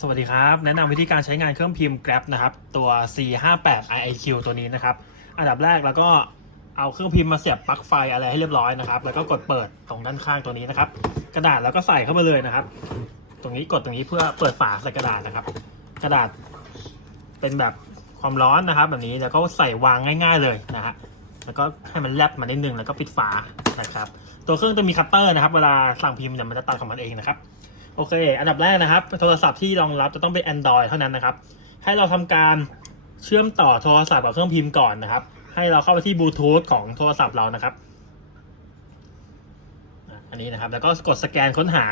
สวัสดีครับ แนะนำวิธีการใช้งานเครื่องพิมพ์ Grab นะครับ ตัว C58 IIQ ตัวนี้นะครับ อันดับแรกแล้วก็เอาเครื่องพิมพ์มาเสียบปลั๊กไฟอะไรให้เรียบร้อยนะครับ แล้วก็กดเปิดตรงด้านข้างตัวนี้นะครับ กระดาษแล้วก็ใส่เข้ามาเลยนะครับ ตรงนี้กดตรงนี้เพื่อเปิดฝาใส่กระดาษนะครับ กระดาษเป็นแบบความร้อนนะครับ แบบนี้แล้วก็ใส่วางง่าย ๆเลยนะฮะแล้วก็ให้มันแลบมานิดนึงแล้วก็ปิดฝานะครับ ตัวเครื่องจะมีคัตเตอร์นะครับ เวลาสั่งพิมพ์เนี่ยมันจะตัดของมันเองนะครับ โอเค อันดับแรกนะครับ โทรศัพท์ที่รองรับจะต้องเป็น Android เท่านั้นนะครับ ให้เราทำการเชื่อมต่อโทรศัพท์กับเครื่องพิมพ์ก่อนนะครับ ให้เราเข้าไปที่บลูทูธของโทรศัพท์เรานะครับ อันนี้นะครับ แล้วก็กดสแกนค้นหา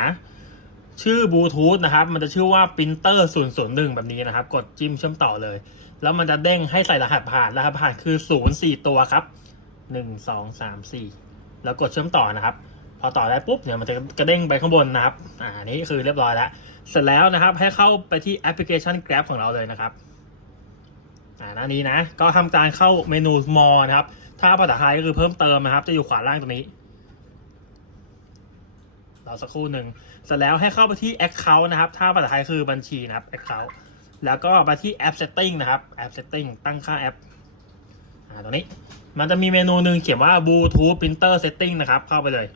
ชื่อบลูทูธนะครับ มันจะชื่อว่า printer 001 แบบนี้นะครับ กดจิ้มเชื่อมต่อเลย แล้วมันจะเด้งให้ใส่รหัสผ่าน รหัสผ่านคือ 0 4 ตัวครับ 1 2 3 4 แล้วกดเชื่อมต่อนะครับ พอต่อได้ปุ๊บเนี่ยมันจะกระเด้งไปข้างบนนะครับอ่านี้คือเรียบร้อยแล้ว เสร็จแล้วนะครับให้เข้าไปที่แอปพลิเคชัน Grab ของเราเลยนะครับอ่าหน้านี้นะก็ทำการเข้าเมนู more นะครับ ถ้าภาษาไทยก็คือเพิ่มเติมนะครับ จะอยู่ขวาล่างตรงนี้เราสักครู่หนึ่งเสร็จแล้วให้เข้าไปที่ account นะครับ ถ้าภาษาไทยคือบัญชีนะครับ account แล้วก็ไปที่ app setting นะครับ app setting ตั้งค่าแอปอ่าตรงนี้ มันจะมีเมนูหนึ่งเขียนว่า Bluetooth Printer Setting นะครับ เข้าไปเลย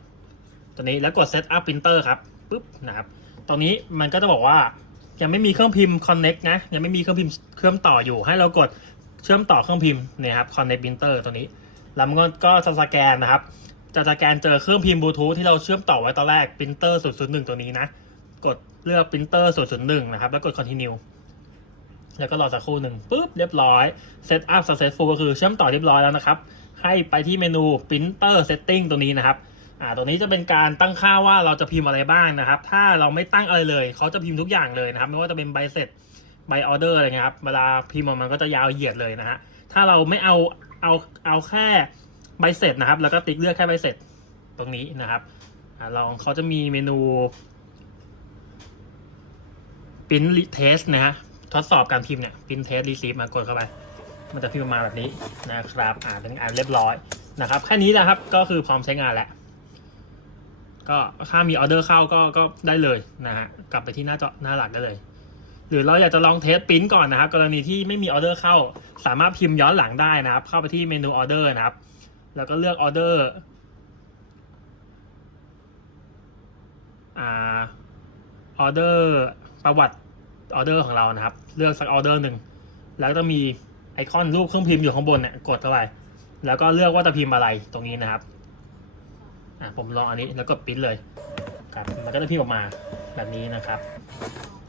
ตัวนี้แล้วกด Set Up Printer ครับปุ๊บนะครับตรงนี้มันก็จะบอกว่ายังไม่มีเครื่องพิมพ์ Connect นะยังไม่มีเครื่องพิมพ์เครื่องต่ออยู่ ให้เรากดเชื่อมต่อเครื่องพิมพ์เนี่ยครับ Connect Printer ตัวนี้ แล้วมันก็จะสแกนนะครับ จะสแกนเจอเครื่องพิมพ์บลูทูธที่เราเชื่อมต่อไว้ตอนแรก Printer 001 ตัวนี้นะ กดเลือก Printer 001 นะครับ แล้วกด Continue แล้วก็รอสักครู่หนึ่งปุ๊บเรียบร้อย Set up successful ก็คือเชื่อมต่อเรียบร้อยแล้วนะครับ ให้ไปที่เมนู Printer Setting ตรงนี้นะครับ อ่าตรงนี้จะเป็นการตั้งค่าว่าเราจะพิมพ์อะไรบ้างนะครับ ถ้าเราไม่ตั้งอะไรเลยเขาจะพิมพ์ทุกอย่างเลยนะครับ ไม่ว่าจะเป็นใบเสร็จใบออเดอร์อะไรเงี้ยครับเวลาพิมพ์ออกมาก็จะยาวเหยียดเลยนะฮะถ้าเราไม่เอาเอาเอาแค่ใบเสร็จนะครับ แล้วก็ติ๊กเลือกแค่ใบเสร็จตรงนี้นะครับอ่าลองเขาจะมีเมนู print test นะฮะทดสอบการพิมพ์เนี่ย print test receive มากดเข้าไป มันจะพิมพ์ออกมาแบบนี้นะครับอ่าเป็นอ่านเรียบร้อยนะครับแค่นี้แหละครับก็คือพร้อมใช้งานแล้ว ก็ถ้ามีออเดอร์เข้าก็ก็ได้เลยนะฮะกลับไปที่หน้าจอหน้าหลักได้เลย หรือเราอยากจะลองเทสปริ้นก่อนนะครับกรณีที่ไม่มีออเดอร์เข้า สามารถพิมพ์ย้อนหลังได้นะครับ เข้าไปที่เมนูออเดอร์นะครับ แล้วก็เลือกออเดอร์อออเดอร์ประวัติออเดอร์ของเรานะครับ เลือกสักออเดอร์หนึ่งแล้วก็มีไอคอนรูปเครื่องพิมพ์อยู่ข้างบนเนี่ยกดเข้าไปแล้วก็เลือกว่าจะพิมพ์อะไรตรงนี้นะครับ อะผมลองอันนี้แล้วก็ปิ้นเลยครับมันก็จะพิมพ์ออกมาแบบนี้นะครับ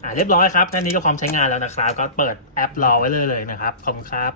อ่าเรียบร้อยครับแค่นี้ก็พร้อมใช้งานแล้วนะครับ ก็เปิดแอปรอไว้เลยเลยนะครับขอบคุณครับ